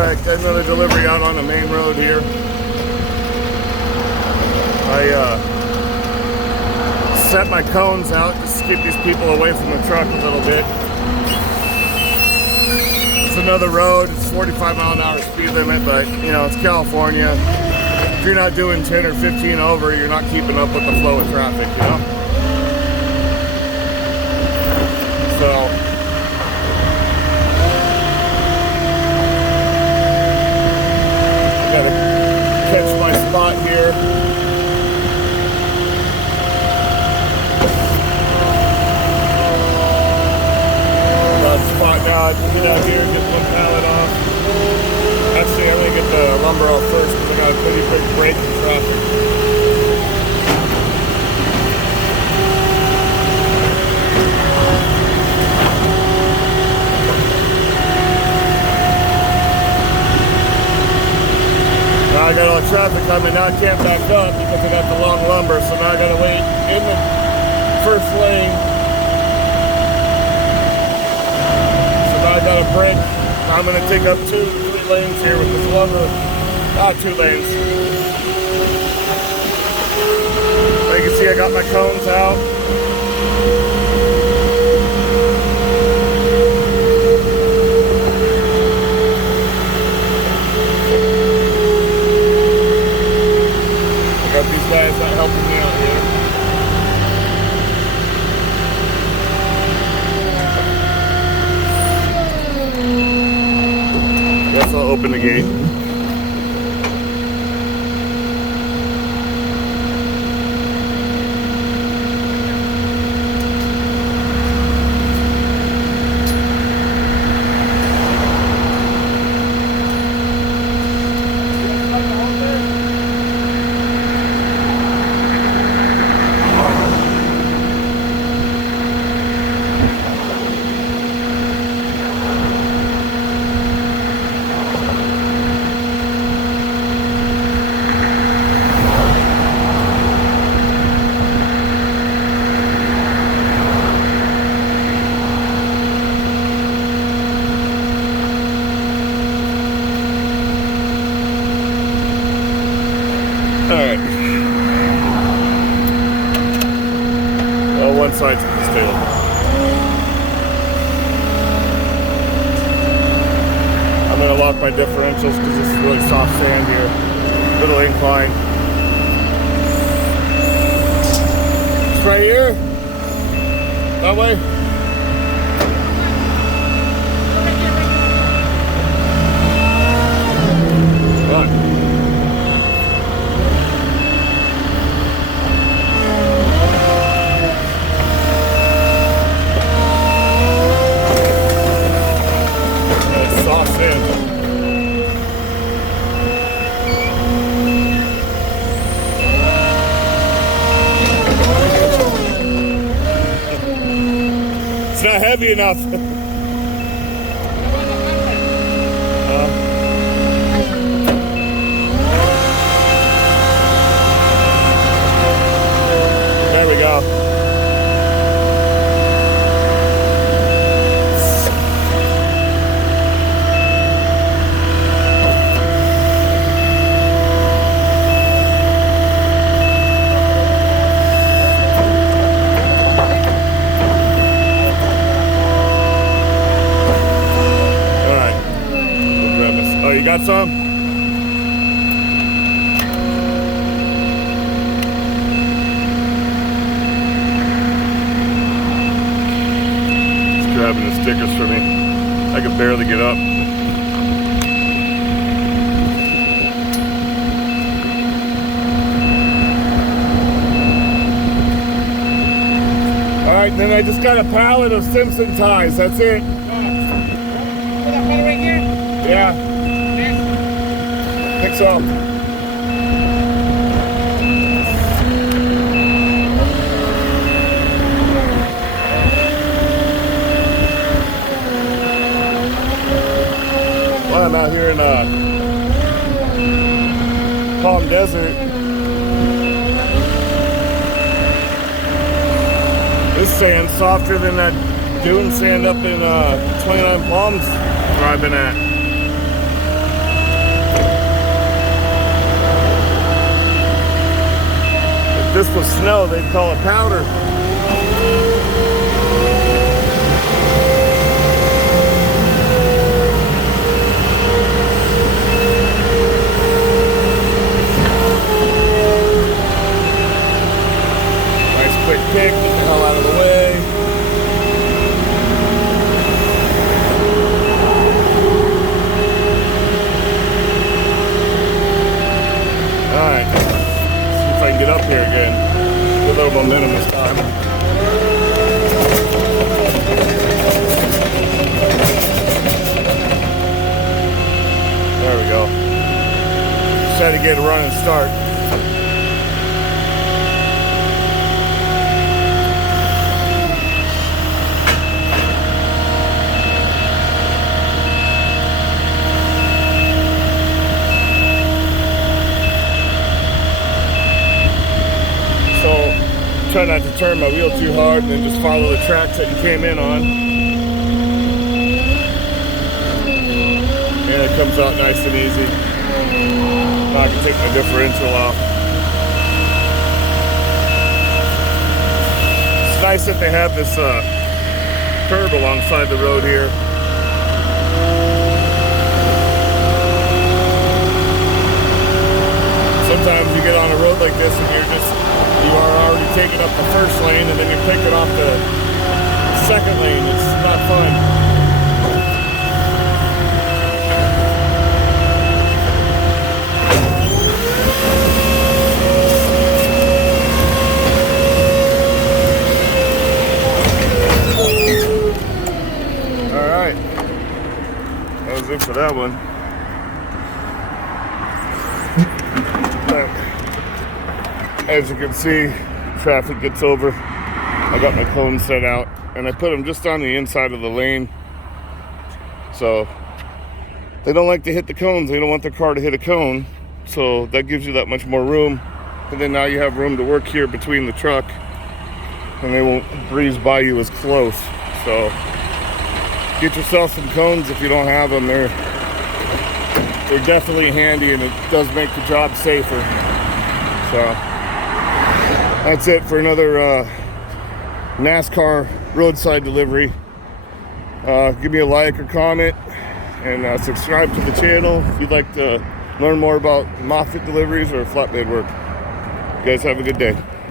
Alright, got another delivery out on the main road here. I set my cones out just to keep these people away from the truck a little bit. It's another road, it's 45 mile an hour speed limit, but you know, it's California. If you're not doing 10 or 15 over, you're not keeping up with the flow of traffic, you know? So gotta catch my spot here. Got a spot now. I can get out here and get one pallet off. Actually, I'm gonna get the lumber off first because I got a pretty big break in traffic. Now I got all the traffic coming, now I can't back up because I got the long lumber, so now I gotta wait in the first lane. So now I got a break. I'm gonna take up 2 to 3 lanes here with this lumber. 2 lanes. So you can see I got my cones out. Got these guys not helping me out here. Guess I'll open the gate. Alright. Well, one side's at this tail. I'm going to lock my differentials because this is really soft sand here. Little incline. It's right here. That way. Right. Soft sand. It's not heavy enough. There we go. You got some? He's grabbing the stickers for me. I could barely get up. Alright, then I just got a pallet of Simpson ties. That's it. Put that pallet right here? Yeah. I think so. Well, I'm out here in Palm Desert. This sand's softer than that dune sand up in 29 Palms where I've been at. If this was snow, they'd call it powder. Nice quick kick, get the hell out of the way. Alright, see if I can get up here again. Get a little momentum this time. There we go. Just had to get a running start. Try not to turn my wheel too hard and then just follow the tracks that you came in on. And it comes out nice and easy. Now I can take my differential off. It's nice that they have this curb alongside the road here. Sometimes you get on a road like this and you are already taking up the first lane and then you're picking off the second lane. It's not fun. Alright. That was it for that one. As you can see, traffic gets over. I got my cones set out and I put them just on the inside of the lane. So they don't like to hit the cones. They don't want their car to hit a cone. So that gives you that much more room. And then now you have room to work here between the truck and they won't breeze by you as close. So get yourself some cones if you don't have them. They're definitely handy and it does make the job safer. So that's it for another NASCAR roadside delivery. Give me a like or comment and subscribe to the channel if you'd like to learn more about Moffett deliveries or flatbed work. You guys have a good day.